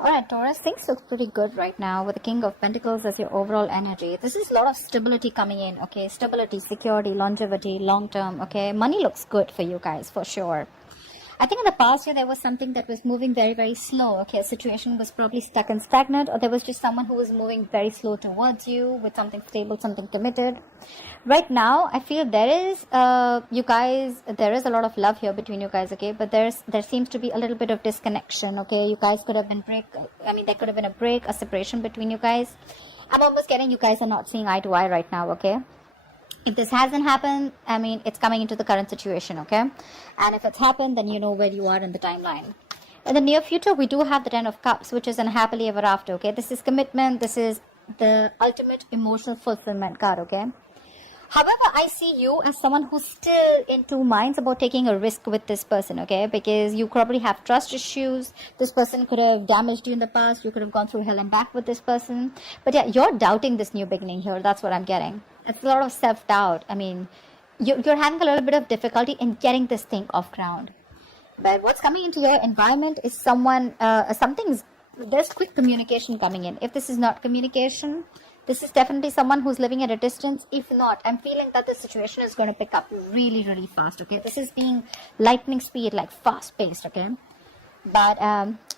Alright, Taurus, things look pretty good right now with the King of Pentacles as your overall energy. This is a lot of stability coming in, okay? Stability, security, longevity, long term, okay? Money looks good for you guys, for sure. I think in the past year, there was something that was moving very, very slow, okay? A situation was probably stuck and stagnant, or there was just someone who was moving very slow towards you with something stable, something committed. Right now, I feel there is, you guys, there is a lot of love here between you guys, okay? But there seems to be a little bit of disconnection, okay? You guys could have been there could have been a break, a separation between you guys. I'm almost getting you guys are not seeing eye to eye right now, okay? If this hasn't happened, it's coming into the current situation, okay? And if it's happened, then you know where you are in the timeline. In the near future, we do have the Ten of Cups, which is an happily ever after, okay? This is commitment. This is the ultimate emotional fulfillment card, okay? However, I see you as someone who's still in two minds about taking a risk with this person, okay? Because you probably have trust issues. This person could have damaged you in the past. You could have gone through hell and back with this person. But yeah, you're doubting this new beginning here. That's what I'm getting. It's a lot of self-doubt. You're having a little bit of difficulty in getting this thing off ground. But what's coming into your environment is there's quick communication coming in. If this is not communication, this is definitely someone who's living at a distance. If not, I'm feeling that the situation is going to pick up really, really fast, okay? This is being lightning speed, like fast-paced, okay? But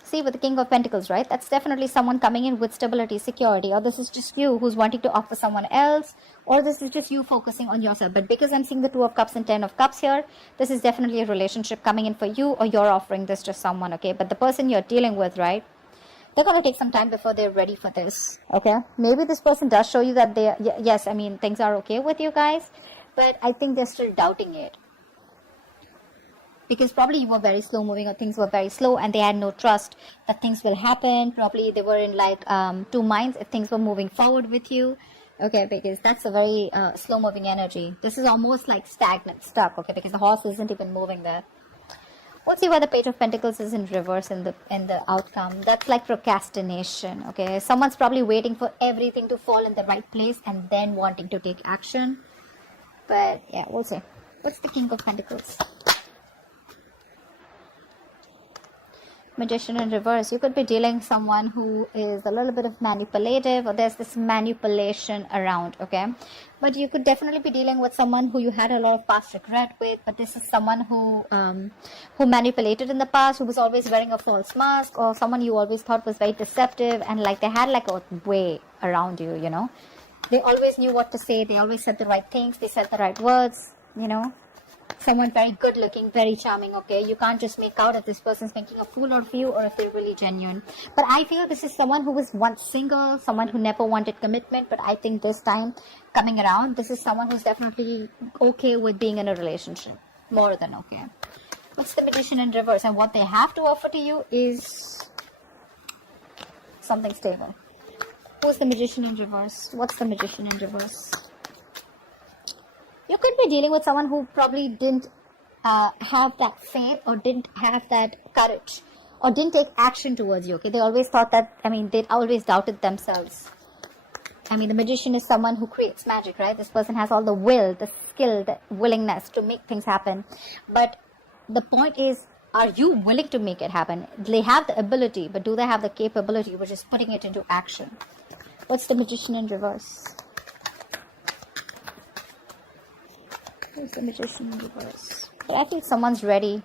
see, with the King of Pentacles, right? That's definitely someone coming in with stability, security, or this is just you who's wanting to offer someone else, or this is just you focusing on yourself. But because I'm seeing the Two of Cups and Ten of Cups here, this is definitely a relationship coming in for you, or you're offering this to someone, okay? But the person you're dealing with, right? They're going to take some time before they're ready for this, okay? Maybe this person does show you that things are okay with you guys, but I think they're still doubting it. Because probably you were very slow moving, or things were very slow and they had no trust that things will happen. Probably they were in two minds if things were moving forward with you. Okay, because that's a very slow moving energy. This is almost like stagnant, stuck, okay, because the horse isn't even moving there. Let's see why the Page of Pentacles is in reverse in the outcome. That's like procrastination, okay? Someone's probably waiting for everything to fall in the right place and then wanting to take action. But yeah, we'll see. What's the King of Pentacles? Magician in reverse. You could be dealing with someone who is a little bit of manipulative, or there's this manipulation around, okay? But you could definitely be dealing with someone who you had a lot of past regret with, but this is someone who manipulated in the past, who was always wearing a false mask, or someone you always thought was very deceptive, and like they had like a way around you, you know? They always knew what to say, they always said the right things, they said the right words, you know? Someone very good looking, very charming, okay? You can't just make out if this person's making a fool of you or if they're really genuine. But I feel this is someone who was once single, someone who never wanted commitment, but I think this time coming around, this is someone who's definitely okay with being in a relationship. More than okay. What's the Magician in reverse? And what they have to offer to you is something stable. Who's the Magician in reverse? What's the Magician in reverse? You could be dealing with someone who probably didn't have that faith, or didn't have that courage, or didn't take action towards you, okay? They always thought that, they always doubted themselves. The Magician is someone who creates magic, right? This person has all the will, the skill, the willingness to make things happen. But the point is, are you willing to make it happen? They have the ability, but do they have the capability, which is putting it into action? What's the Magician in reverse? Who's the Magician in reverse? I think someone's ready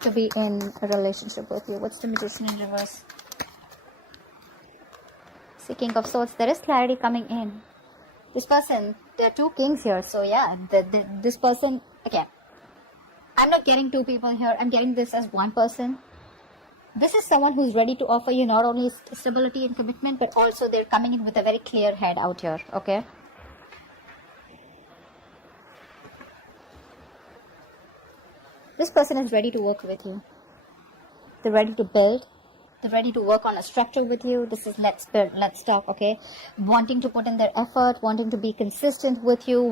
to be in a relationship with you. What's the Magician in reverse? See, King of Swords. There is clarity coming in. This person, there are two kings here. So yeah, this person, again, I'm not getting two people here. I'm getting this as one person. This is someone who's ready to offer you not only stability and commitment, but also they're coming in with a very clear head out here, okay? This person is ready to work with you. They're ready to build. They're ready to work on a structure with you. This is let's build, let's talk, okay? Wanting to put in their effort, wanting to be consistent with you,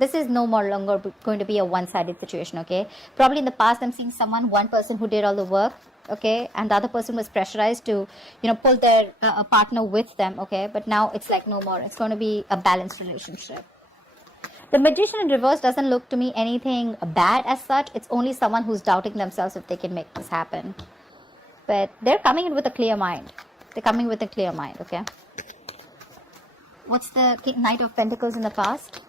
this is no more longer going to be a one-sided situation, okay? Probably in the past, I'm seeing one person who did all the work, okay? And the other person was pressurized to, pull their partner with them, okay? But now it's like no more. It's going to be a balanced relationship. The Magician in reverse doesn't look to me anything bad as such. It's only someone who's doubting themselves if they can make this happen. but they're coming in with a clear mind. They're coming with a clear mind, okay? What's the Knight of Pentacles in the past?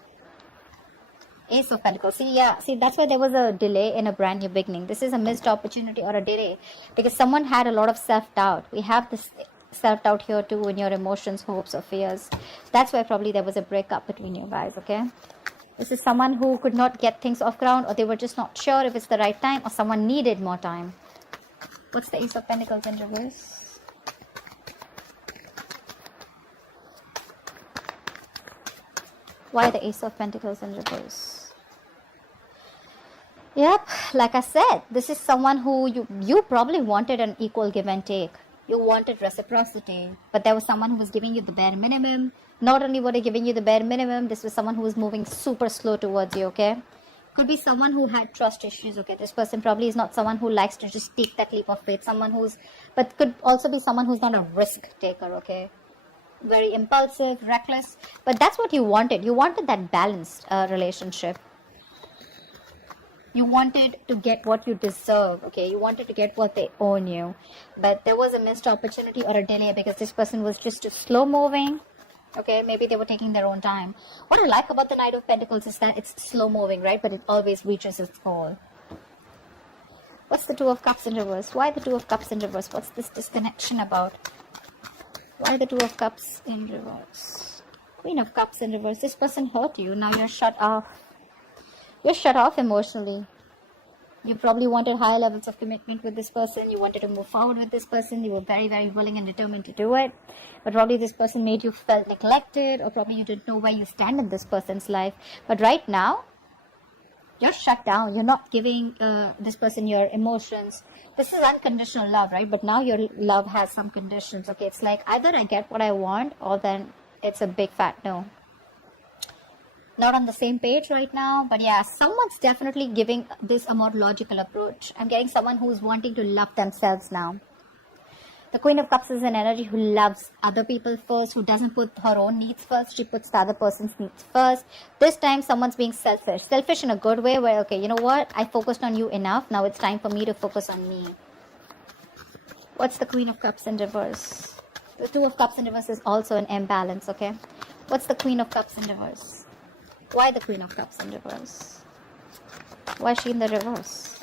Ace of Pentacles. See, yeah, see, that's why there was a delay in a brand new beginning. This is a missed opportunity or a delay because someone had a lot of self-doubt. We have this self-doubt here too in your emotions, hopes, or fears. That's why probably there was a breakup between you guys, okay? This is someone who could not get things off ground, or they were just not sure if it's the right time, or someone needed more time. What's the Ace of Pentacles in reverse? Why the Ace of Pentacles in reverse? Yep, like I said, this is someone who you probably wanted an equal give and take. You wanted reciprocity, but there was someone who was giving you the bare minimum. Not only were they giving you the bare minimum, this was someone who was moving super slow towards you, okay? Could be someone who had trust issues, okay? This person probably is not someone who likes to just take that leap of faith. But could also be someone who's not a risk taker, okay? Very impulsive, reckless, but that's what you wanted. You wanted that balanced relationship. You wanted to get what you deserve, okay? You wanted to get what they own you, but there was a missed opportunity or a delay because this person was just too slow moving, okay? Maybe they were taking their own time. What I like about the Knight of Pentacles is that it's slow moving, right? But it always reaches its goal. What's the Two of Cups in reverse? Why the Two of Cups in reverse? What's this disconnection about? Why the Two of Cups in reverse? Queen of Cups in reverse. This person hurt you. Now you're shut off. You're shut off emotionally. You probably wanted higher levels of commitment with this person. You wanted to move forward with this person. You were very, very willing and determined to do it. But probably this person made you feel neglected, or probably you didn't know where you stand in this person's life. But right now, you're shut down. You're not giving this person your emotions. This is unconditional love, right? But now your love has some conditions, okay? It's like either I get what I want, or then it's a big fat no. Not on the same page right now, but yeah, someone's definitely giving this a more logical approach. I'm getting someone who's wanting to love themselves now. The Queen of Cups is an energy who loves other people first, who doesn't put her own needs first. She puts the other person's needs first. This time, someone's being selfish. Selfish in a good way where, okay, you know what? I focused on you enough. Now it's time for me to focus on me. What's the Queen of Cups in reverse? The Two of Cups in reverse is also an imbalance, okay? What's the Queen of Cups in reverse? Why the Queen of Cups in reverse? Why is she in the reverse?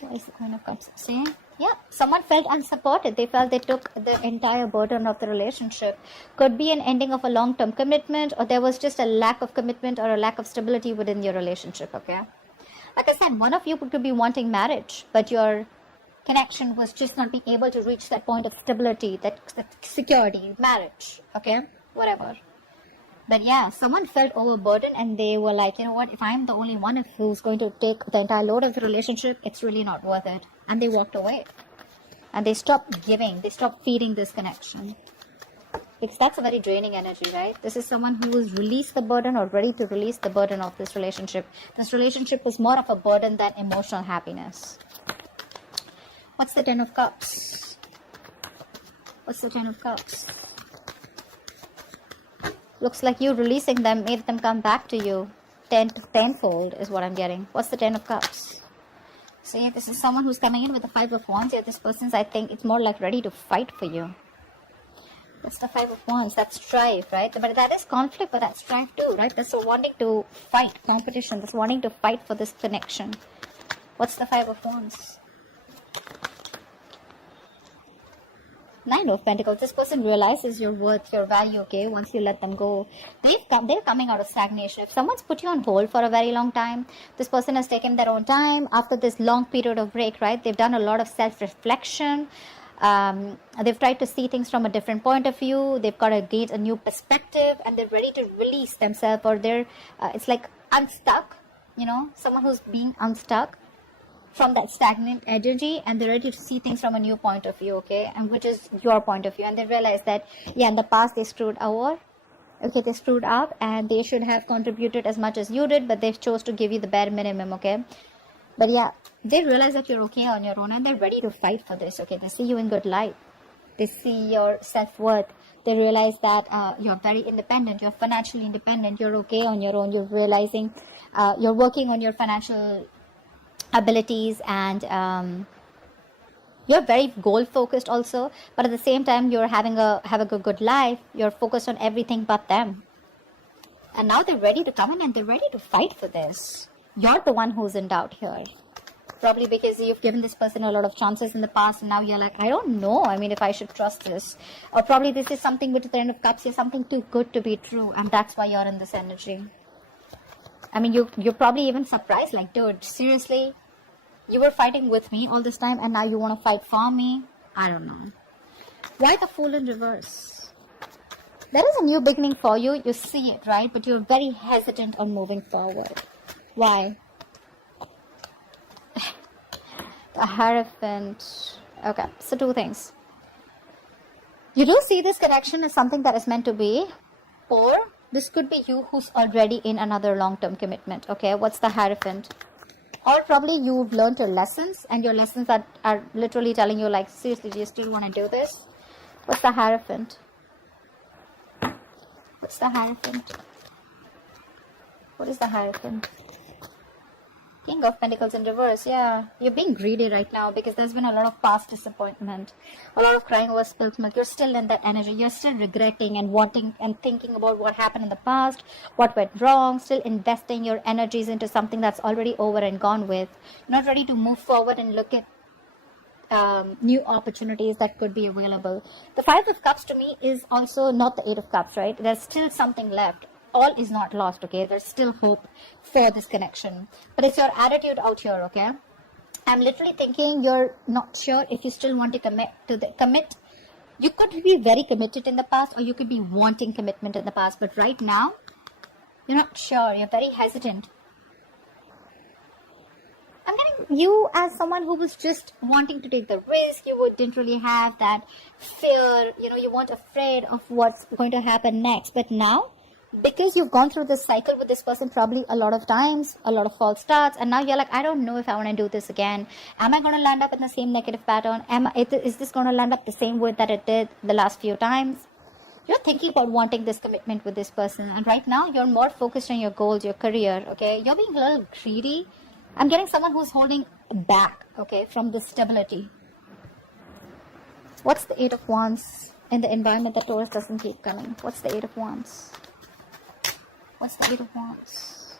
Why is the Queen of Cups? See? Yeah, someone felt unsupported. They felt they took the entire burden of the relationship. Could be an ending of a long-term commitment, or there was just a lack of commitment or a lack of stability within your relationship, okay? Like I said, one of you could be wanting marriage, but your connection was just not being able to reach that point of stability, that security, marriage, okay? Whatever. But yeah, someone felt overburdened and they were like, you know what, if I'm the only one who's going to take the entire load of the relationship, it's really not worth it. And they walked away. And they stopped giving. They stopped feeding this connection. Because that's a very draining energy, right? This is someone who has released the burden or ready to release the burden of this relationship. This relationship was more of a burden than emotional happiness. What's the Ten of Cups? What's the Ten of Cups? Looks like you releasing them made them come back to you. Tenfold is what I'm getting. What's the Ten of Cups? See, this is someone who's coming in with the Five of Wands. Yeah, this person's, I think, it's more like ready to fight for you. That's the Five of Wands. That's strife, right? But that is conflict, but that's strife too, right? That's wanting to fight, competition. That's wanting to fight for this connection. What's the Five of Wands? Nine of Pentacles. This person realizes your worth, your value, okay, once you let them go. They're coming out of stagnation. If someone's put you on hold for a very long time, this person has taken their own time after this long period of break, right? They've done a lot of self-reflection. They've tried to see things from a different point of view. They've got to gain a new perspective and they're ready to release themselves, or they're, it's like unstuck, you know, someone who's being unstuck from that stagnant energy, and they're ready to see things from a new point of view, okay, and which is your point of view. And they realize that, yeah, in the past they screwed over, okay, they screwed up and they should have contributed as much as you did, but they chose to give you the bare minimum, okay. But yeah, they realize that you're okay on your own and they're ready to fight for this, okay. They see you in good light. They see your self-worth. They realize that you're very independent, you're financially independent, you're okay on your own. You're realizing you're working on your financial abilities, and You're very goal focused also, but at the same time you're having a good life. You're focused on everything but them. And now they're ready to come in and they're ready to fight for this. You're the one who's in doubt here. Probably because you've given this person a lot of chances in the past and now you're like, I don't know. I mean, if I should trust this. Or probably this is something with the Ten of Cups. You're something too good to be true. And that's why you're in this energy. I mean, you're probably even surprised. Like, dude, seriously? You were fighting with me all this time and now you want to fight for me? I don't know. Why the Fool in reverse? There is a new beginning for you. You see it, right? But you're very hesitant on moving forward. Why? The Hierophant. Okay, so two things. You do see this connection as something that is meant to be, or this could be you who's already in another long-term commitment. Okay, what's the Hierophant? Or probably you've learned your lessons and your lessons are literally telling you like, seriously, do you still want to do this? What's the Hierophant? What's the Hierophant? What is the Hierophant? King of Pentacles in reverse. Yeah, you're being greedy right now because there's been a lot of past disappointment, a lot of crying over spilled milk. You're still in that energy. You're still regretting and wanting and thinking about what happened in the past, what went wrong, still investing your energies into something that's already over and gone with. You're not ready to move forward and look at new opportunities that could be available. The Five of Cups to me is also not the Eight of Cups, right? There's still something left. All is not lost, okay? There's still hope for this connection. But it's your attitude out here, okay? I'm literally thinking you're not sure if you still want to commit. You could be very committed in the past or you could be wanting commitment in the past. But right now, you're not sure. You're very hesitant. I'm getting you as someone who was just wanting to take the risk. You didn't really have that fear. You know, you weren't afraid of what's going to happen next. But now, because you've gone through this cycle with this person probably a lot of times, a lot of false starts, and now you're like, I don't know if I want to do this again. Am I going to land up in the same negative pattern? Is this going to land up the same way that it did the last few times? You're thinking about wanting this commitment with this person, and right now you're more focused on your goals, your career, okay? You're being a little greedy. I'm getting someone who's holding back, okay, from this stability. What's the Eight of Wands in the environment that Taurus doesn't keep coming? What's the Eight of Wands? What's the Eight of Wands?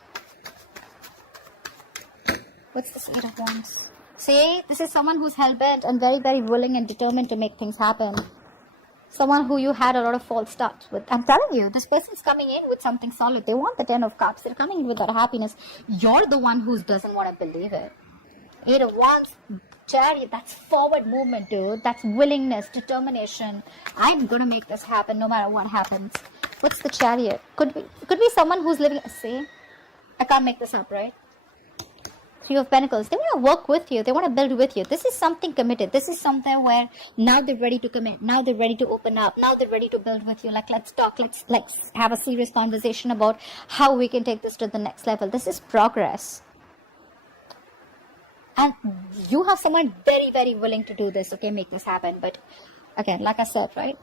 What's this Eight of Wands? See, this is someone who's hell-bent and very, very willing and determined to make things happen. Someone who you had a lot of false starts with. I'm telling you, this person's coming in with something solid. They want the Ten of Cups. They're coming in with that happiness. You're the one who doesn't want to believe it. Eight of Wands, Chariot, that's forward movement, dude. That's willingness, determination. I'm going to make this happen no matter what happens. What's the Chariot? Could be someone who's living. See, I can't make this up, right? Three of Pentacles. They want to work with you. They want to build with you. This is something committed. This is something where now they're ready to commit. Now they're ready to open up. Now they're ready to build with you. Like, let's talk. Let's have a serious conversation about how we can take this to the next level. This is progress. And you have someone very, very willing to do this. Okay, make this happen. But again, like I said, right?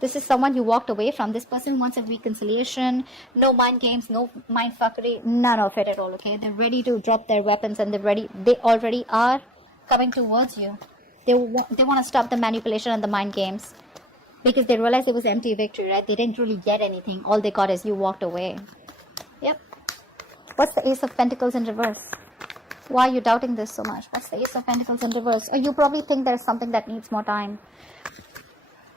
This is someone you walked away from. This person wants a reconciliation. No mind games, no mind fuckery, none of it at all, okay? They're ready to drop their weapons and they already are coming towards you. They want to stop the manipulation and the mind games because they realized it was empty victory, right? They didn't really get anything. All they got is you walked away. Yep. What's the Ace of Pentacles in reverse? Why are you doubting this so much? What's the Ace of Pentacles in reverse? Or you probably think there's something that needs more time.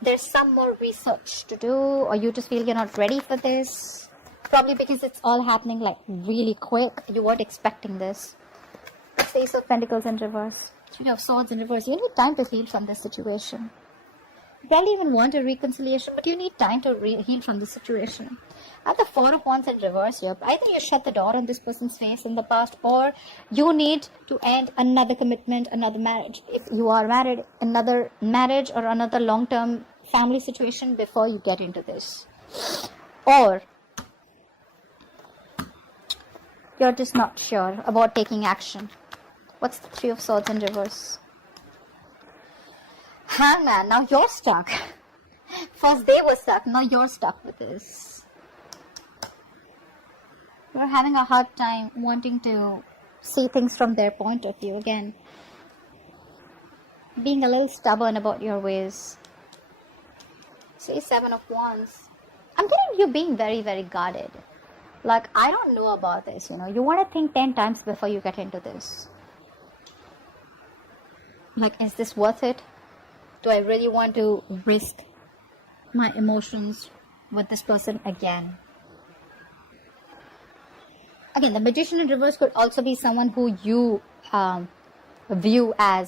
There's some more research to do, or you just feel you're not ready for this. Probably because it's all happening like really quick. You weren't expecting this. It's the Ace of Pentacles in reverse. Three of Swords in reverse. You need time to heal from this situation. You probably even want a reconciliation, but you need time to heal from this situation. At the Four of Wands in reverse here, either you shut the door on this person's face in the past, or you need to end another commitment, another marriage. If you are married, another marriage or another long-term family situation before you get into this. Or you're just not sure about taking action. What's the Three of Swords in reverse? Hangman, now you're stuck. First they were stuck, now you're stuck with this. You're having a hard time wanting to see things from their point of view again. being a little stubborn about your ways. See, 7 of Wands. I'm getting you being very, very guarded. Like, I don't know about this, you know. You want to think 10 times before you get into this. Like, is this worth it? Do I really want to risk my emotions with this person again? Again, the Magician in reverse could also be someone who you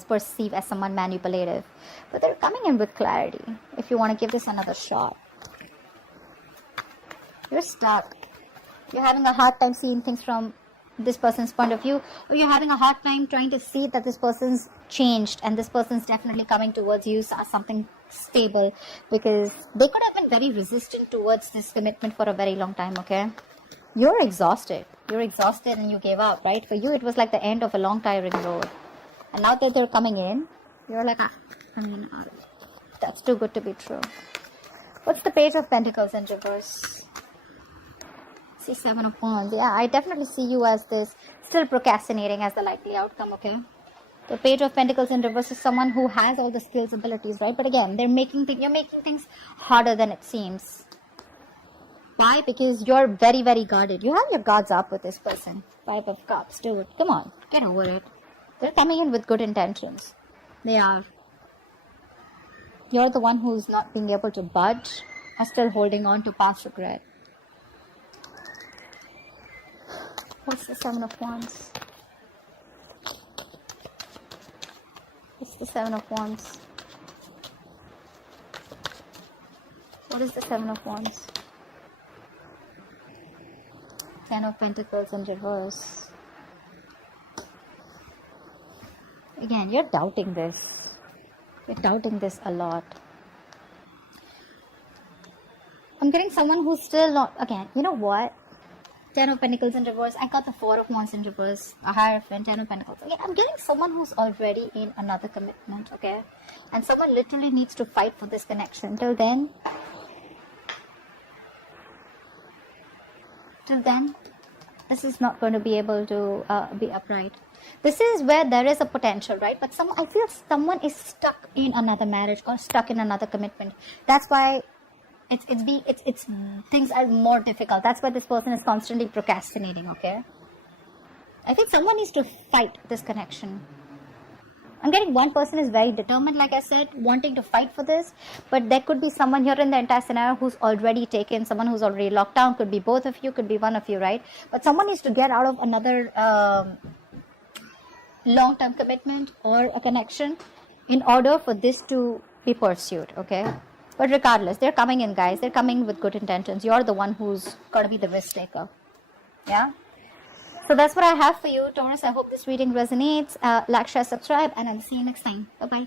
perceive as someone manipulative. But they're coming in with clarity. If you want to give this another shot. You're stuck. You're having a hard time seeing things from this person's point of view. Or you're having a hard time trying to see that this person's changed. And this person's definitely coming towards you as something stable. Because they could have been very resistant towards this commitment for a very long time, okay? You're exhausted. You're exhausted and you gave up, right? For you, it was like the end of a long, tiring road. And now that they're coming in, you're like, that's too good to be true. What's the Page of Pentacles in reverse? See, 7 of Wands. Yeah, I definitely see you as this, still procrastinating as the likely outcome, okay? The Page of Pentacles in reverse is someone who has all the skills, abilities, right? But again, you're making things harder than it seems. Why? Because you're very, very guarded. You have your guards up with this person. 5 of Cups, dude. Come on, get over it. They're coming in with good intentions. They are. You're the one who's not being able to budge or still holding on to past regret. What's the 7 of Wands? What's the 7 of Wands? What is the 7 of Wands? 10 of Pentacles in reverse. Again, you're doubting this. You're doubting this a lot. I'm getting someone who's still not... Again, you know what? 10 of Pentacles in reverse. I got the 4 of Wands in reverse. A Hierophant, 10 of Pentacles. Again, I'm getting someone who's already in another commitment, okay? And someone literally needs to fight for this connection. Till then, this is not going to be able to be upright. This is where there is a potential, right? But I feel someone is stuck in another marriage or stuck in another commitment. That's why things are more difficult. That's why this person is constantly procrastinating, okay? I think someone needs to fight this connection. I'm getting one person is very determined, like I said, wanting to fight for this. But there could be someone here in the entire scenario who's already taken, someone who's already locked down. Could be both of you, could be one of you, right? But someone needs to get out of another long-term commitment or a connection in order for this to be pursued, okay? But regardless, they're coming in, guys. They're coming with good intentions. You're the one who's got to be the risk taker. Yeah? So that's what I have for you, Taurus. I hope this reading resonates. Like, share, subscribe, and I'll see you next time. Bye-bye.